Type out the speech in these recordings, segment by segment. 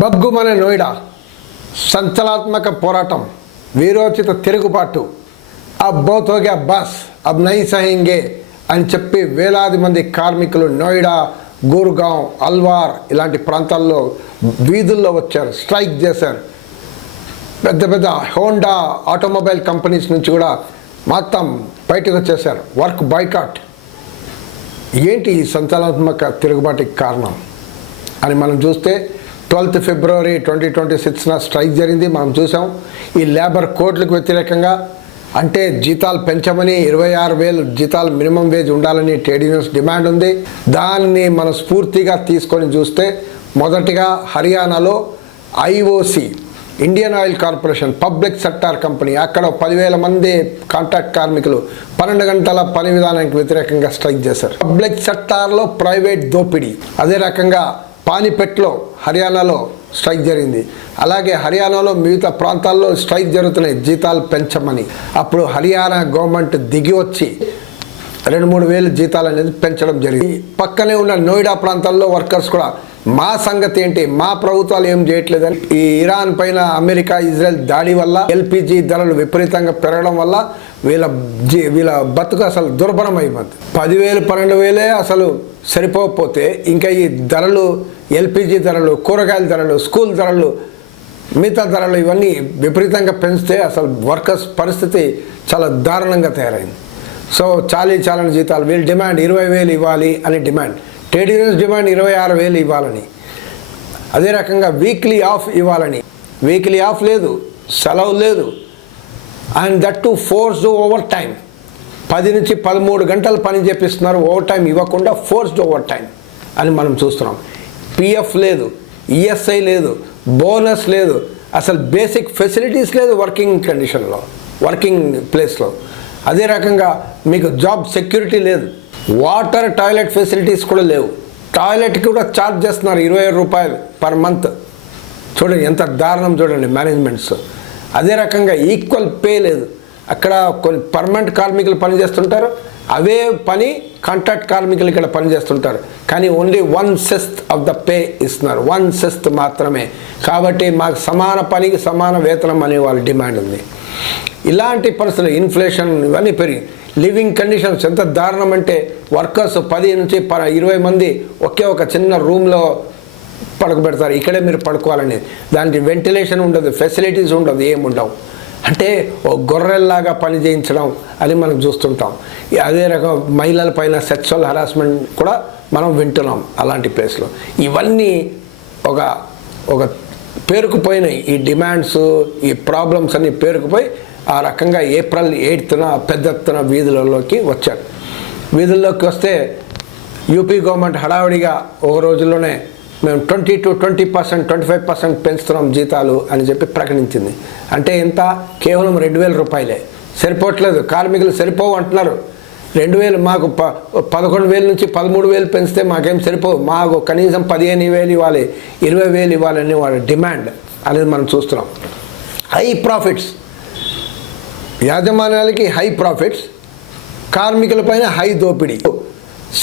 బగ్గుమన నోయిడా సంచలనాత్మక పోరాటం వీరోచిత తిరుగుబాటు అబ్ బహుత్ హో గయా బస్ అబ్ నహీ సహేంగే అని చెప్పి వేలాది మంది కార్మికులు నోయిడా, గుర్గాం, అల్వార్ ఇలాంటి ప్రాంతాల్లో వీధుల్లో వచ్చారు, స్ట్రైక్ చేశారు. పెద్ద పెద్ద హోండా ఆటోమొబైల్ కంపెనీస్ నుంచి కూడా మొత్తం బయటకు వచ్చేసారు. Work boycott. ఏంటి ఈ సంచలనాత్మక తిరుగుబాటుకి కారణం అని మనం చూస్తే 12 ఫిబ్రవరి 2026 స్ట్రైక్ జరిగింది. మనం చూసాం. ఈ లేబర్ కోడ్లకు వ్యతిరేకంగా, అంటే జీతాలు పెంచమని 26,000 జీతాలు మినిమం వేజ్ ఉండాలని ట్రేడ్ యూనియన్స్ డిమాండ్ ఉంది. దాన్ని మనం స్ఫూర్తిగా తీసుకొని చూస్తే మొదటిగా హర్యానాలో IOC Indian oil corporation public sector company, అక్కడ 10,000 మంది కాంట్రాక్ట్ కార్మికులు 12 గంటల పని విధానానికి వ్యతిరేకంగా స్ట్రైక్ చేశారు. పబ్లిక్ సెక్టార్లో ప్రైవేట్ దోపిడీ. అదే రకంగా పానిపెట్లో హర్యానాలో స్ట్రైక్ జరిగింది. అలాగే హర్యానాలో మిగతా ప్రాంతాల్లో స్ట్రైక్ జరుగుతున్నాయి జీతాలు పెంచమని. అప్పుడు హర్యానా గవర్నమెంట్ దిగి వచ్చి 2-3 వేలు జీతాలు అనేది పెంచడం జరిగింది. పక్కనే ఉన్న నోయిడా ప్రాంతాల్లో వర్కర్స్ కూడా మా సంగతి ఏంటి, మా ప్రభుత్వాలు ఏం చేయట్లేదని, ఈ ఇరాన్ పైన అమెరికా, ఇజ్రాయెల్ దాడి వల్ల ఎల్పిజి ధరలు విపరీతంగా పెరగడం వల్ల వీళ్ళ బతుకు అసలు దుర్భరం అయిపోతుంది. 10,000 12,000 అసలు సరిపోకపోతే ఇంకా ఈ ధరలు, ఎల్పిజి ధరలు, కూరగాయల ధరలు, స్కూల్ ధరలు, మిగతా ధరలు ఇవన్నీ విపరీతంగా పెంచితే అసలు వర్కర్స్ పరిస్థితి చాలా దారుణంగా తయారైంది. సో చాలని జీతాలు, వీళ్ళు డిమాండ్ 20,000 ఇవ్వాలి అని డిమాండ్. ట్రేడ్ యూనియన్స్ డిమాండ్ 26,000 ఇవ్వాలని. అదే రకంగా వీక్లీ ఆఫ్ ఇవ్వాలని. వీక్లీ ఆఫ్ లేదు, సెలవు లేదు. And that to forced over time. 10 నుంచి 13 గంటలు పని చేపిస్తున్నారు, ఓవర్ టైం ఇవ్వకుండా ఫోర్స్డ్ ఓవర్ టైం అని మనం చూస్తున్నాం. పిఎఫ్ లేదు, ఈఎస్ఐ లేదు, బోనస్ లేదు, అసలు బేసిక్ ఫెసిలిటీస్ లేదు వర్కింగ్ కండిషన్లో, వర్కింగ్ ప్లేస్లో. అదే రకంగా మీకు జాబ్ సెక్యూరిటీ లేదు. వాటర్, టాయిలెట్ ఫెసిలిటీస్ కూడా లేవు. టాయిలెట్కి కూడా ఛార్జ్ చేస్తున్నారు 27 రూపాయలు పర్ మంత్. చూడండి ఎంత దారుణం, చూడండి మేనేజ్మెంట్స్. అదే రకంగా ఈక్వల్ పే లేదు. అక్కడ కొన్ని పర్మనెంట్ కార్మికులు పనిచేస్తుంటారు, అవే పని కాంట్రాక్ట్ కార్మికులు ఇక్కడ పనిచేస్తుంటారు. కానీ ఓన్లీ 1/6 ఆఫ్ ద పే ఇస్తున్నారు, 1/6 మాత్రమే. కాబట్టి మాకు సమాన పనికి సమాన వేతనం అనే వాళ్ళ డిమాండ్ ఉంది. ఇలాంటి పరిస్థితులు, ఇన్ఫ్లేషన్ ఇవన్నీ పెరిగి, లివింగ్ కండిషన్స్ ఎంత దారుణం అంటే వర్కర్స్ 10 నుంచి 20 మంది ఒకే ఒక చిన్న రూమ్లో పడుకోబెడతారు. ఇక్కడే మీరు పడుకోవాలని. దానికి వెంటిలేషన్ ఉండదు, ఫెసిలిటీస్ ఉండదు, ఏముండవు. అంటే ఓ గొర్రెల్లాగా పని చేయించడం అని మనం చూస్తుంటాం. అదే రకం మహిళల పైన సెక్సువల్ హరాస్మెంట్ కూడా మనం వింటున్నాం అలాంటి ప్లేస్లో. ఇవన్నీ ఒక పేరుకుపోయినాయి. ఈ డిమాండ్స్, ఈ ప్రాబ్లమ్స్ అన్నీ పేరుకుపోయి ఆ రకంగా ఏప్రిల్ 8న పెద్ద ఎత్తున వీధులలోకి వచ్చారు. వీధుల్లోకి వస్తే యూపీ గవర్నమెంట్ హడావిడిగా ఒక రోజుల్లోనే మేము 20 to 20%, 25% పెంచుతున్నాం జీతాలు అని చెప్పి ప్రకటించింది. అంటే ఎంత? కేవలం 2,000 రూపాయలే. సరిపోవట్లేదు, కార్మికులు సరిపోవు అంటున్నారు. 2,000 మాకు 11,000 నుంచి 13,000 పెంచితే మాకేం సరిపోవు, మాకు కనీసం 15,000 ఇవ్వాలి, 20,000 ఇవ్వాలని వాళ్ళ డిమాండ్ అనేది మనం చూస్తున్నాం. హై ప్రాఫిట్స్, యాజమాన్యాలకి హై ప్రాఫిట్స్, కార్మికులపైన హై దోపిడీ.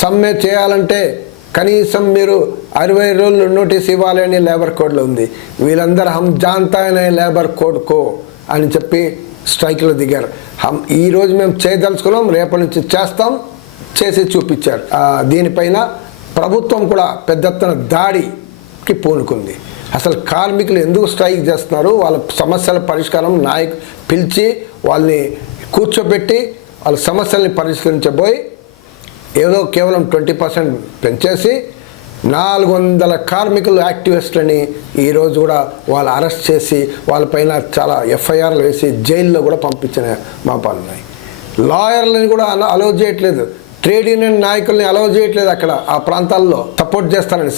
సమ్మె చేయాలంటే కనీసం మీరు 60 రోజులు నోటీస్ ఇవ్వాలని లేబర్ కోడ్లో ఉంది. వీళ్ళందరూ హమ్ జాన్తా అనే లేబర్ కోడ్కో అని చెప్పి స్ట్రైక్లో దిగారు. ఈరోజు మేము చేయదలుచుకున్నాం, రేపటి నుంచి చేస్తాం, చేసి చూపించారు. దీనిపైన ప్రభుత్వం కూడా పెద్ద ఎత్తున దాడికి పూనుకుంది. అసలు కార్మికులు ఎందుకు స్ట్రైక్ చేస్తున్నారు, వాళ్ళ సమస్యల పరిష్కారం పిలిచి వాళ్ళని కూర్చోబెట్టి వాళ్ళ సమస్యల్ని పరిష్కరించబోయి ఏదో కేవలం 20% పెంచేసి 400 కార్మికులు యాక్టివిస్టులని ఈరోజు కూడా వాళ్ళు అరెస్ట్ చేసి వాళ్ళపైన చాలా ఎఫ్ఐఆర్లు వేసి జైల్లో కూడా పంపించిన మాపాలు ఉన్నాయి. లాయర్లని కూడా అలౌ చేయట్లేదు, ట్రేడ్ యూనియన్ నాయకుల్ని అలౌ చేయట్లేదు. అక్కడ ఆ ప్రాంతాల్లో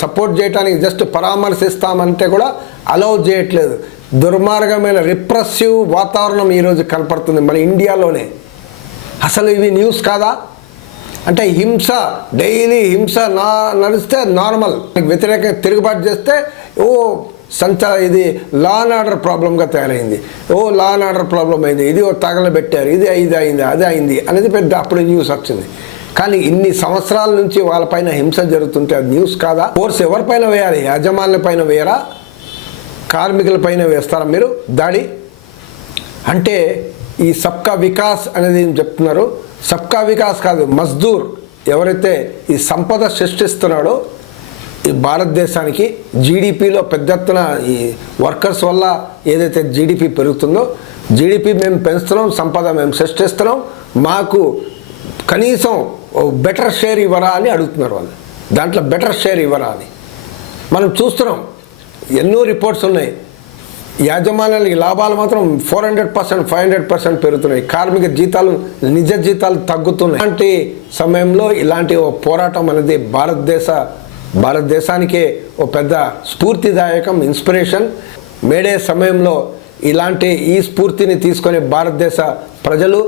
సపోర్ట్ చేయడానికి జస్ట్ పరామర్శిస్తామంటే కూడా అలౌ చేయట్లేదు. దుర్మార్గమైన రిప్రెసివ్ వాతావరణం ఈరోజు కనపడుతుంది మన ఇండియాలోనే. అసలు ఇవి న్యూస్ కాదా? అంటే హింస, డైలీ హింస నడిస్తే నార్మల్, వ్యతిరేకంగా తిరుగుబాటు చేస్తే ఇది లా అండ్ ఆర్డర్ ప్రాబ్లంగా తయారైంది. లా అండ్ ఆర్డర్ ప్రాబ్లం అయింది, ఇది తగలబెట్టారు, ఇది అయింది, అది అయింది అనేది పెద్ద అప్పుడు న్యూస్ వచ్చింది. కానీ ఇన్ని సంవత్సరాల నుంచి వాళ్ళపైన హింస జరుగుతుంటే అది న్యూస్ కాదా? ఫోర్స్ ఎవరిపైన వేయాలి? యాజమాన్య పైన వేయరా? కార్మికులపైన వేస్తారా మీరు దాడి? అంటే ఈ సబ్కా వికాస్ అనేది ఏం చెప్తున్నారు? సబ్కా వికాస్ కాదు, మజ్దూర్ ఎవరైతే ఈ సంపద సృష్టిస్తున్నాడో ఈ భారతదేశానికి జీడిపిలో పెద్ద ఎత్తున ఈ వర్కర్స్ వల్ల ఏదైతే జీడిపి పెరుగుతుందో, జీడిపి మేము పెంచుతున్నాం, సంపద మేము సృష్టిస్తున్నాం, మాకు కనీసం బెటర్ షేర్ ఇవ్వరా అని అడుగుతున్నారు వాళ్ళు. దాంట్లో బెటర్ షేర్ ఇవ్వరా అని మనం చూస్తున్నాం. ఎన్నో రిపోర్ట్స్ ఉన్నాయి. యాజమాన్యాలకి లాభాలు మాత్రం 400%, 500% పెరుగుతున్నాయి. కార్మిక జీతాలు, నిజ జీతాలు తగ్గుతున్నాయి. ఇలాంటి సమయంలో ఇలాంటి ఓ పోరాటం అనేది భారతదేశానికే ఓ పెద్ద స్ఫూర్తిదాయకం, ఇన్స్పిరేషన్. మేడే సమయంలో ఇలాంటి ఈ స్ఫూర్తిని తీసుకొని భారతదేశ ప్రజలు,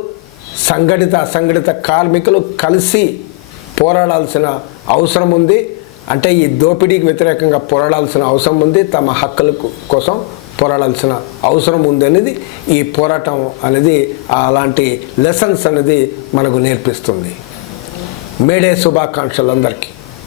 సంఘటిత అసంఘటిత కార్మికులు కలిసి పోరాడాల్సిన అవసరం ఉంది. అంటే ఈ దోపిడీకి వ్యతిరేకంగా పోరాడాల్సిన అవసరం ఉంది, తమ హక్కుల కోసం పోరాడాల్సిన అవసరం ఉంది అనేది ఈ పోరాటం అనేది అలాంటి లెసన్స్ అనేది మనకు నేర్పిస్తుంది. మేడే శుభాకాంక్షలు అందరికీ.